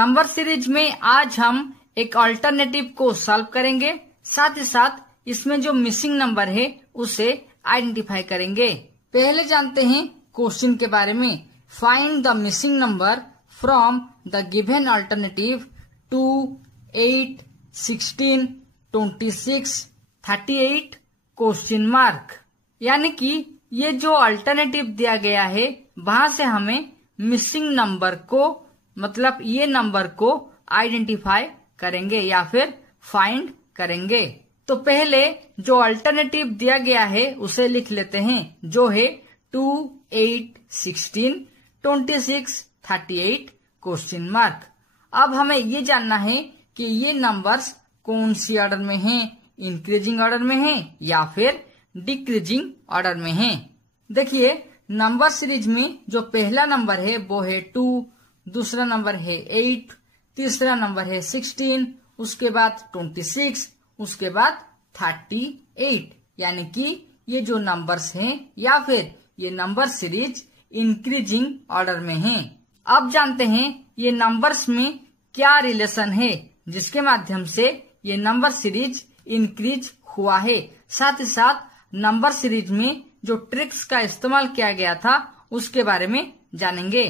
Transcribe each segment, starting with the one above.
Number series में आज हम एक अल्टरनेटिव को सॉल्व करेंगे, साथ ही साथ इसमें जो मिसिंग नंबर है उसे आइडेंटिफाई करेंगे। पहले जानते हैं क्वेश्चन के बारे में। Find the missing number from the given alternative 2, 8, 16, 26, 38 question mark. यानी कि ये जो अल्टरनेटिव दिया गया है वहां से हमें मिसिंग नंबर को मतलब ये नंबर को आइडेंटिफाई करेंगे या फिर फाइंड करेंगे। तो पहले जो अल्टरनेटिव दिया गया है उसे लिख लेते हैं, जो है 2, 8, 16, 26, 38 क्वेश्चन मार्क। अब हमें ये जानना है कि ये नंबर्स कौन सी ऑर्डर में हैं, इंक्रीजिंग ऑर्डर में हैं या फिर डिक्रीजिंग ऑर्डर में हैं। देखिए नंबर सीरीज में जो पहला नंबर है वो है 2, दूसरा नंबर है 8, तीसरा नंबर है 16, उसके बाद 26, उसके बाद 38। यानी कि ये जो नंबर्स हैं या फिर ये नंबर सीरीज इंक्रीजिंग ऑर्डर में हैं। अब जानते हैं ये नंबर्स में क्या रिलेशन है जिसके माध्यम से ये नंबर सीरीज इंक्रीज हुआ है। साथ ही साथ नंबर सीरीज में जो ट्रिक्स का इस्तेमाल किया गया था उसके बारे में जानेंगे।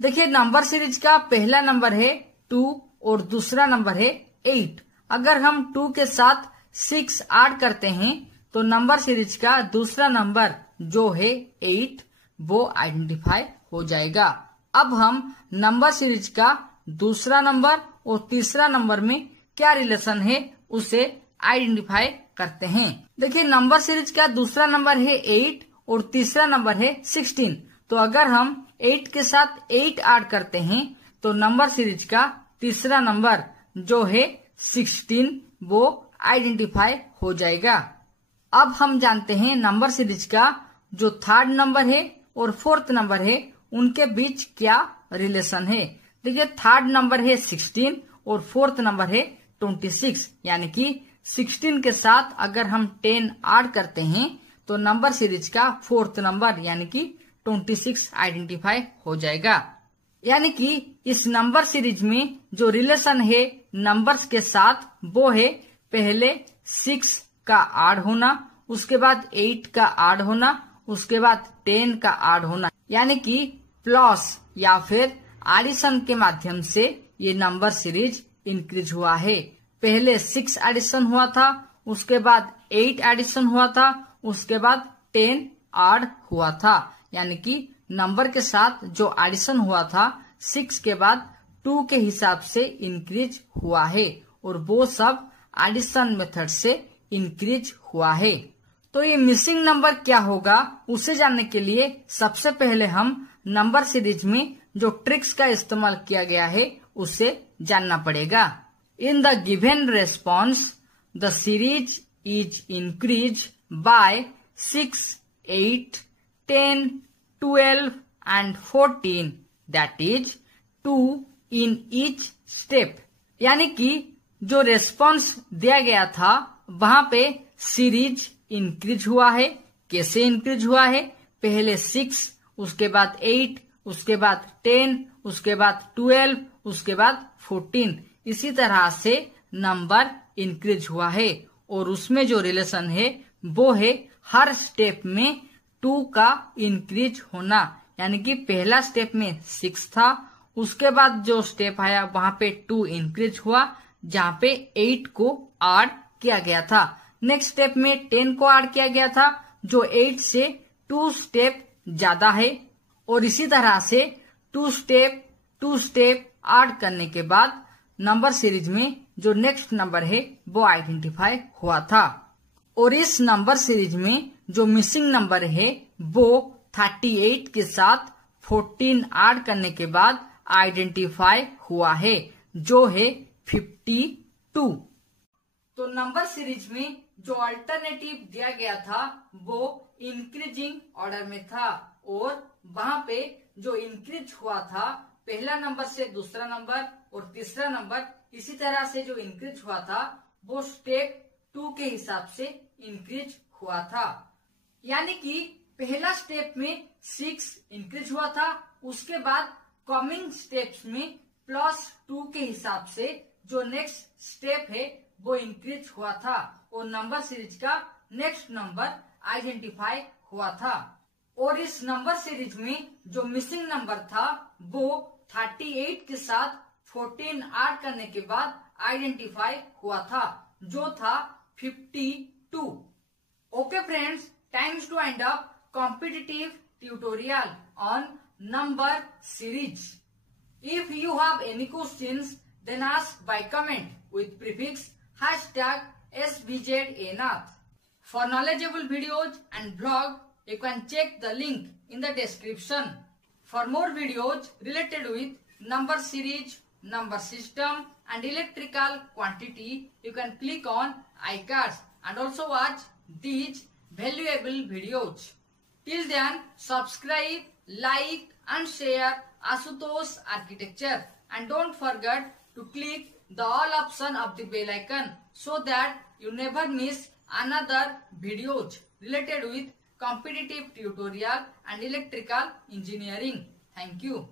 देखिए नंबर सीरीज का पहला नंबर है 2 और दूसरा नंबर है 8। अगर हम 2 के साथ 6 ऐड करते हैं तो नंबर सीरीज का दूसरा नंबर जो है 8 वो आइडेंटिफाई हो जाएगा। अब हम नंबर सीरीज का दूसरा नंबर और तीसरा नंबर में क्या रिलेशन है उसे आइडेंटिफाई करते हैं। देखिए नंबर सीरीज का दूसरा नंबर है 8 और तीसरा नंबर है 16। तो अगर हम 8 के साथ 8 ऐड करते हैं तो नंबर सीरीज का तीसरा नंबर जो है 16 वो आइडेंटिफाई हो जाएगा। अब हम जानते हैं नंबर सीरीज का जो थर्ड नंबर है और फोर्थ नंबर है उनके बीच क्या रिलेशन है। देखिए थर्ड नंबर है 16 और फोर्थ नंबर है 26। यानी कि 16 के साथ अगर हम 10 ऐड करते हैं तो नंबर सीरीज का फोर्थ नंबर यानी कि 26 आइडेंटिफाई हो जाएगा। यानी कि इस नंबर सीरीज में जो रिलेशन है नंबर्स के साथ वो है पहले 6 का ऐड होना, उसके बाद 8 का ऐड होना, उसके बाद 10 का ऐड होना। यानी कि प्लस या फिर एडिशन के माध्यम से ये नंबर सीरीज इंक्रीज हुआ है। पहले 6 एडिशन हुआ था, उसके बाद 8 एडिशन हुआ था, उसके बाद 10 ऐड हुआ था। यानी कि नंबर के साथ जो एडिशन हुआ था 6 के बाद 2 के हिसाब से इंक्रीज हुआ है और वो सब एडिशन मेथड से इंक्रीज हुआ है। तो ये मिसिंग नंबर क्या होगा उसे जानने के लिए सबसे पहले हम नंबर सीरीज में जो ट्रिक्स का इस्तेमाल किया गया है उसे जानना पड़ेगा। In the given response the series is increase by 6, 8, 10, 12 and 14 that is 2 in each step। यानी कि जो रेस्पॉन्स दिया गया था वहां पे सीरीज इंक्रीज हुआ है। कैसे इंक्रीज हुआ है? पहले 6, उसके बाद 8, उसके बाद 10, उसके बाद 12, उसके बाद 14। इसी तरह से नंबर इंक्रीज हुआ है और उसमें जो रिलेशन है वो है हर स्टेप में 2 का इंक्रीज होना। यानी कि पहला स्टेप में 6 था, उसके बाद जो स्टेप आया वहां पे 2 इंक्रीज हुआ जहाँ पे 8 को ऐड किया गया था। नेक्स्ट स्टेप में 10 को ऐड किया गया था जो 8 से 2 स्टेप ज्यादा है। और इसी तरह से 2 स्टेप ऐड करने के बाद नंबर सीरीज में जो नेक्स्ट नंबर है वो आइडेंटिफाई हुआ था। और इस नंबर सीरीज में जो मिसिंग नंबर है वो 38 के साथ 14 ऐड करने के बाद आइडेंटिफाई हुआ है जो है 52। तो नंबर सीरीज में जो अल्टरनेटिव दिया गया था वो इंक्रीजिंग ऑर्डर में था और वहां पे जो इंक्रीज हुआ था पहला नंबर से दूसरा नंबर और तीसरा नंबर, इसी तरह से जो इंक्रीज हुआ था वो स्टेप 2 के हिसाब से इंक्रीज हुआ था। यानी कि पहला स्टेप में 6 इंक्रीज हुआ था, उसके बाद कमिंग स्टेप्स में +2 के हिसाब से जो नेक्स्ट स्टेप है वो इंक्रीज हुआ था और नंबर सीरीज का नेक्स्ट नंबर आइडेंटिफाई हुआ था। और इस नंबर सीरीज में जो मिसिंग नंबर था वो 38 के साथ 14 ऐड करने के बाद आइडेंटिफाई हुआ था, जो था 52। Okay friends, times two and up competitive tutorial on number series. If you have any questions, then ask by comment with prefix #SBZAnath. For knowledgeable videos and blog, you can check the link in the description. For more videos related with number series, number system and electrical quantity, you can click on iCards and also watch these valuable videos. Till then, subscribe, like and share Ashutosh Architecture, and don't forget to click the all option of the bell icon so that you never miss another videos related with competitive tutorial and electrical engineering. Thank you.